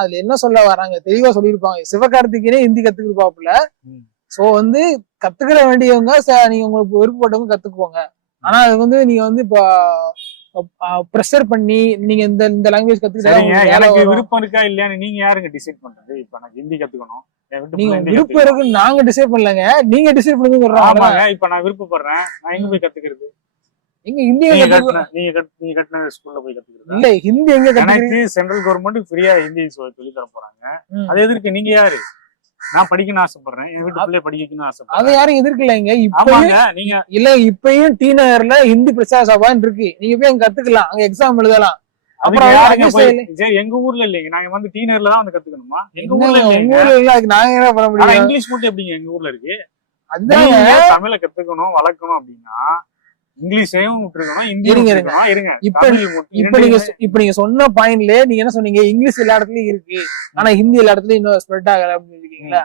அதுல என்ன சொல்ல வராங்க தெளிவா சொல்லியிருப்பாங்க. சிவகார்த்திகேயனே ஹிந்தி கத்துக்கிருப்பாப்புல. சோ வந்து கத்துக்கிற வேண்டியவங்க நீங்க உங்களுக்கு விருப்பப்பட்டவங்க கத்துக்குவோங்க. ஆனா அது வந்து நீங்க வந்து இப்ப ப்ரெஷர் பண்ணி நீங்க இந்த லாங்குவேஜ் சரிங்க, எனக்கு கத்துக்கிட்டா விருப்பம் இருக்கா இல்லையான்னு நீங்க யாருங்க டிசைட் பண்றது? இப்ப எனக்கு ஹிந்தி கத்துக்கணும், நீங்க விருப்பம் இருக்கு நாங்க டிசைட் பண்ணலங்க, நீங்க டிசைட் பண்ணுங்க சொல்றாங்க. ஆமாங்க, இப்ப நான் விருப்பப்படுறேன், நான் எங்க போய் கத்துக்கிறது? எங்க ஹிந்தி நீங்க கட்டின ஸ்கூல்ல போய் கத்துக்கிறது இல்ல, ஹிந்தி எங்க எனக்கு சென்ட்ரல் கவர்மெண்ட் ஃப்ரீயா ஹிந்தி சொல்லி தர போறாங்க. அது எதற்கு? நீங்க யாரு? நான் படிக்கணும்னு ஆசைப்படுறேன், என் வீட்டு பிள்ளை படிக்கணும்னு ஆசைப்படுறேன். அதை யாரும் எதிர்க்கலைங்க. ஆமாங்க, நீங்க இல்ல இப்பயும் டி நகர்ல ஹிந்தி பிரச்சார சபான்னு இருக்கு, நீங்க போய் அங்க கத்துக்கலாம், அங்க எக்ஸாம் எழுதலாம். அப்புறம் எங்க ஊர்ல இல்லைங்க, நாங்க வந்து டி நகர்ல தான் வந்து கத்துக்கணுமா? எங்க ஊர்ல இல்லைங்க, நாங்க என்ன பண்ண முடியும்? இங்கிலீஷ் மட்டும் எப்படிங்க எங்க ஊர்ல இருக்கு? தமிழை கத்துக்கணும் வளர்க்கணும் அப்படின்னா இங்கிலீஷையும் விட்டுருக்கணும், ஹிந்தியும் இருங்க. இப்ப நீங்க சொன்ன பாயிண்ட்ல நீங்க என்ன சொன்னீங்க, இங்கிலீஷ் எல்லா இடத்துலயும் இருக்கு ஆனா ஹிந்தி எல்லா இடத்துலயும் இன்னும் ஸ்ப்ரெட் ஆகல அப்படின்னு இருக்கீங்களா?